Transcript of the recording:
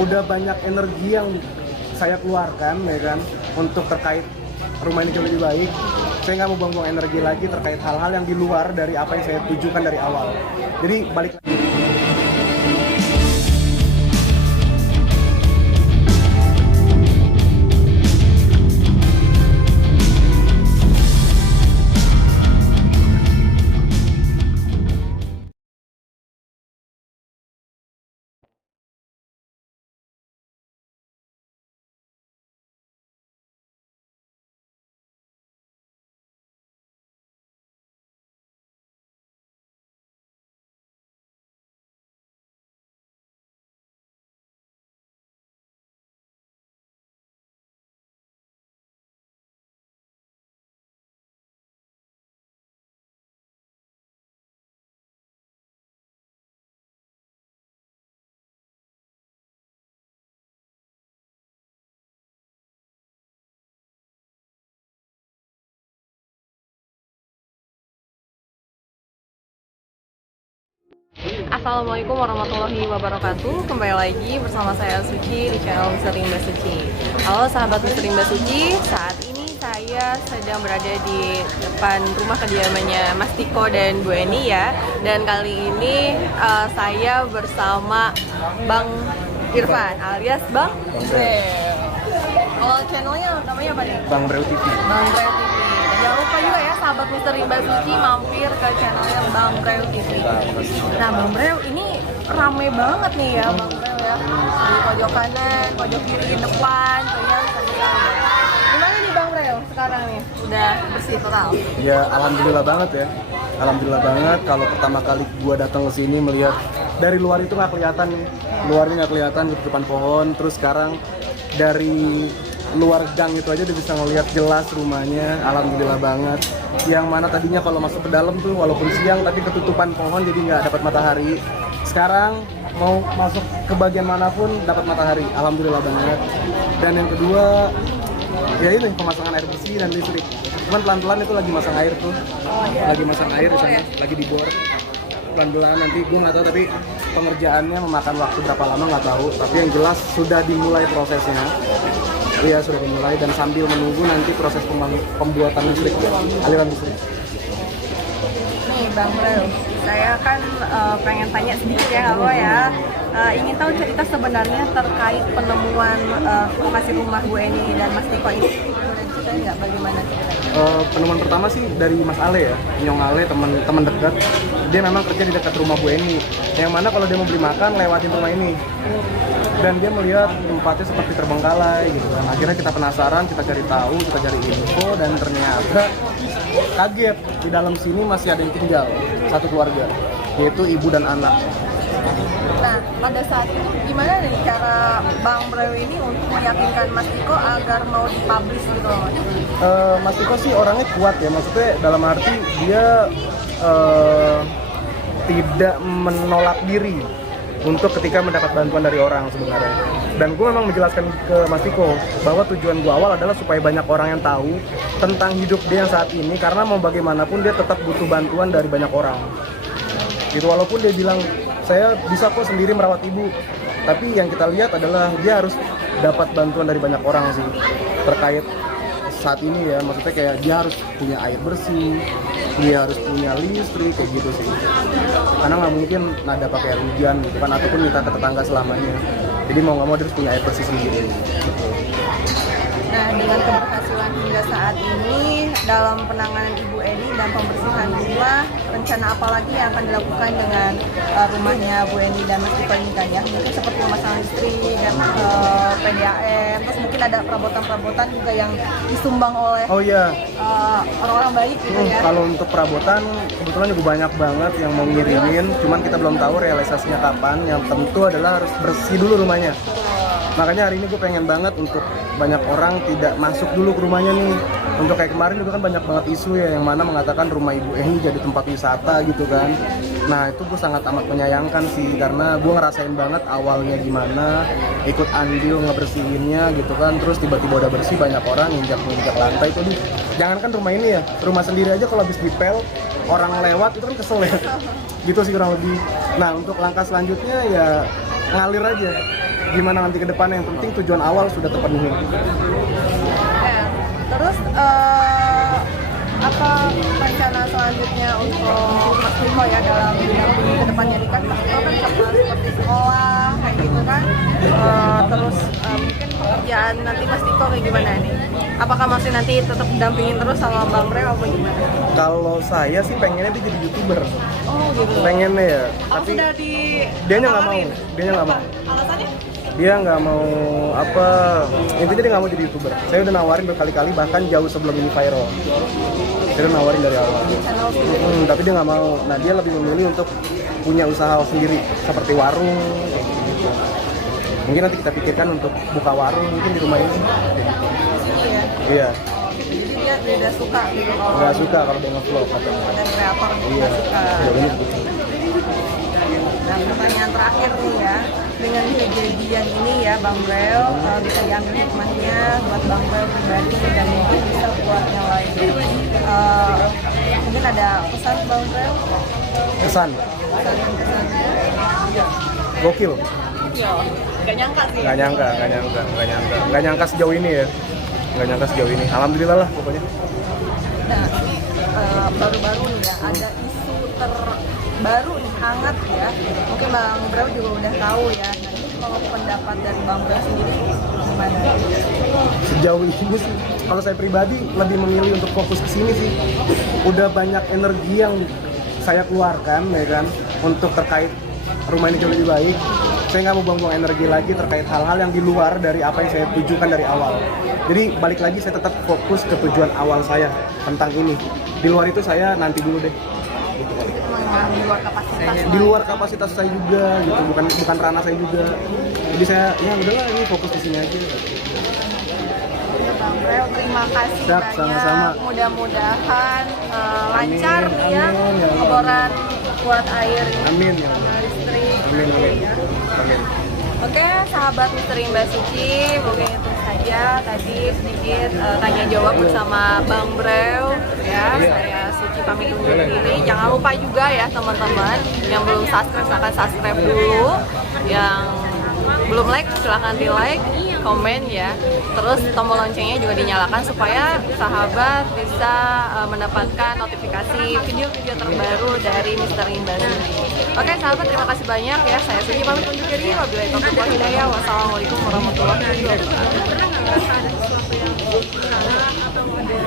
udah banyak energi yang saya keluarkan ya kan untuk terkait rumah ini jauh lebih baik. Saya nggak mau buang-buang energi lagi terkait hal-hal yang di luar dari apa yang saya tujukan dari awal. Jadi balik lagi. Assalamualaikum warahmatullahi wabarakatuh. Kembali lagi bersama saya Suci di channel Misteri Mbak Suci. Halo sahabat Misteri Mbak Suci, saat ini saya sedang berada di depan rumah kediamannya Mas Tiko dan Bu Eni ya. Dan kali ini saya bersama Bang Irfan alias Bang Breu. Kalau channelnya namanya apa nih? Bang Breu TV. Bang Breu TV. Jangan lupa juga ya sahabat Misteri Mbak Suci mampir ke channelnya Bang Breu TV. Nah Bang Breu ini rame banget nih ya Bang Breu ya. Di pojok kanan, pojok kiri, depan, tuh ya. Gimana nih Bang Breu sekarang nih? Udah bersih total? Ya alhamdulillah banget ya. Alhamdulillah banget kalau pertama kali gua datang ke sini melihat dari luar itu nggak kelihatan nih. Luarnya nggak kelihatan di depan pohon. Terus sekarang dari luar gang itu aja udah bisa ngelihat jelas rumahnya. Alhamdulillah banget. Yang mana tadinya kalau masuk ke dalam tuh walaupun siang tapi ketutupan pohon jadi nggak dapat matahari. Sekarang mau masuk ke bagian manapun dapat matahari. Alhamdulillah banget. Dan yang kedua ya ini pemasangan air bersih dan listrik. Cuman pelan-pelan itu lagi masang air tuh. Lagi masang air di sana, lagi dibor. Pelan-pelan nanti gue nggak tahu tapi pengerjaannya memakan waktu berapa lama nggak tahu. Tapi yang jelas sudah dimulai prosesnya. Iya sudah dimulai dan sambil menunggu nanti proses pembuatan listrik, aliran listrik. Nih Bang Breu, saya kan pengen tanya sedikit ya nggak apa ya. Ingin tahu cerita sebenarnya terkait penemuan lokasi rumah Bu Eni dan Mas Tiko ini. Boleh cerita nggak bagaimana ceritanya? Penemuan pertama sih dari Mas Ale ya, Nyong Ale, teman dekat. Dia memang kerja di dekat rumah Bu Eni. Yang mana kalau dia mau beli makan lewatin rumah ini. Dan dia melihat tempatnya seperti terbengkalai gitu kan. Akhirnya kita penasaran, kita cari tahu, kita cari info dan ternyata kaget di dalam sini masih ada yang tinggal satu keluarga, yaitu ibu dan anak. Nah, pada saat itu gimana nih cara Bang Breu ini untuk meyakinkan Mas Tiko agar mau dipublish gitu loh Mas? Mas Tiko sih orangnya kuat ya, maksudnya dalam arti dia tidak menolak diri untuk ketika mendapat bantuan dari orang sebenarnya. Dan gue memang menjelaskan ke Mas Tiko bahwa tujuan gue awal adalah supaya banyak orang yang tahu tentang hidup dia yang saat ini, karena mau bagaimanapun dia tetap butuh bantuan dari banyak orang. Gitu, walaupun dia bilang saya bisa kok sendiri merawat ibu, tapi yang kita lihat adalah dia harus dapat bantuan dari banyak orang sih terkait saat ini ya, maksudnya kayak dia harus punya air bersih, dia harus punya listrik kayak gitu sih, karena nggak mungkin nada pakai air hujan gitu kan, ataupun minta ke tetangga selamanya. Jadi mau nggak mau dia harus punya air bersih sendiri. Nah, dengan keberhasilan hingga saat ini dalam penanganan Ibu Eni dan pembersihan rumah, rencana apa lagi yang akan dilakukan dengan rumahnya Bu Eni dan Mas Tiko ini kan ya? Mungkin seperti pemasangan listrik, dan PDAM, terus mungkin ada perabotan-perabotan juga yang disumbang oleh orang-orang baik gitu ya? Kalau untuk perabotan kebetulan juga banyak banget yang mau ngirimin, cuman kita belum tahu realisasinya kapan. Yang tentu adalah harus bersih dulu rumahnya. Makanya hari ini gue pengen banget untuk banyak orang tidak masuk dulu ke rumahnya nih. Untuk kayak kemarin juga kan banyak banget isu ya yang mana mengatakan rumah Ibu Eni jadi tempat wisata gitu kan. Nah itu gue sangat amat menyayangkan sih, karena gue ngerasain banget awalnya gimana ikut andil ngebersihinnya gitu kan. Terus tiba-tiba udah bersih banyak orang nginjak lantai itu. Jangankan rumah ini ya, rumah sendiri aja kalau habis dipel orang lewat itu kan kesel ya. Gitu sih kurang lebih. Nah untuk langkah selanjutnya ya ngalir aja. gimana nanti ke depannya, yang penting tujuan awal sudah terpenuhi. Ya. Terus apa rencana selanjutnya untuk Mas Diko ya dalam mendampingi ke depannya? Ini kan Mas Diko kan seperti sekolah kayak gitu kan. Terus mungkin pekerjaan nanti Mas Diko kayak gimana nih? Apakah masih nanti tetap dampingin terus sama Bang Breo apa gimana? Kalau saya sih pengennya dia jadi YouTuber. Oh gitu. Pengennya ya, tapi Sudah di dianya nggak mau. Dianya nggak mau. Alasannya? Dia nggak mau apa, intinya dia nggak mau jadi YouTuber. Saya udah nawarin berkali-kali, bahkan jauh sebelum ini viral. Saya udah nawarin dari awal. Tapi dia nggak mau. Nah, dia lebih memilih untuk punya usaha sendiri seperti warung kayak gitu. Mungkin nanti kita pikirkan untuk buka warung mungkin di rumah ini. Iya. Dia udah suka gitu kalau Nggak suka kalau dia nge-vlog atau konten kreator iya. nggak suka. Iya, bener. Nah, pertanyaan terakhir nih ya, dengan kejadian ini ya Bang Breo, bisa diambil hikmahnya buat Bang Breo pribadi dan mungkin bisa buat yang lain. Mungkin ada pesan Bang Breo? Kesan. Gokil. Gak nyangka sih. Nggak nyangka sejauh ini ya. Nggak nyangka sejauh ini. Alhamdulillah lah pokoknya. Nah, ini baru-baru nih ya, ada isu terbaru nih, hangat ya. Mungkin Bang Breo juga udah tahu ya. Nah, ini kalau pendapat dari Bang Breo sendiri gimana? Sejauh ini sih, kalau saya pribadi lebih memilih untuk fokus ke sini sih. Udah banyak energi yang saya keluarkan ya kan, untuk terkait rumah ini jauh lebih baik. Saya nggak mau buang-buang energi lagi terkait hal-hal yang di luar dari apa yang saya tujukan dari awal. Jadi balik lagi, saya tetap fokus ke tujuan awal saya tentang ini. Di luar itu saya nanti dulu deh. Gitu. Memang di luar kapasitas. Di luar kapasitas saya juga gitu, bukan ranah saya juga. Jadi saya ya udahlah, ini fokus di sini aja. Ya, Bang Breo, terima kasih Siap, banyak. sama-sama. Mudah-mudahan lancar Amin, nih ya amin, ya Allah. pemboran kuat air ini. Amin ya Allah. Listrik. Amin, amin. Ya. Amin. Oke, sahabat Misteri Mbak Suci, mungkin itu saja tadi sedikit tanya jawab bersama Bang Breo ya. Saya Suci pamit undur diri. Jangan lupa juga ya teman-teman yang belum subscribe, silahkan subscribe dulu. Yang belum like, silahkan di like, komen ya. Terus tombol loncengnya juga dinyalakan supaya sahabat bisa mendapatkan notifikasi video-video terbaru dari Misteri Mbak Suci. Oke sahabat, terima kasih banyak ya. Saya Suci pamit undur diri. Wabillahi taufiq wal hidayah. Wassalamualaikum warahmatullahi wabarakatuh. Pernah nggak ngerasa ada sesuatu yang salah atau ada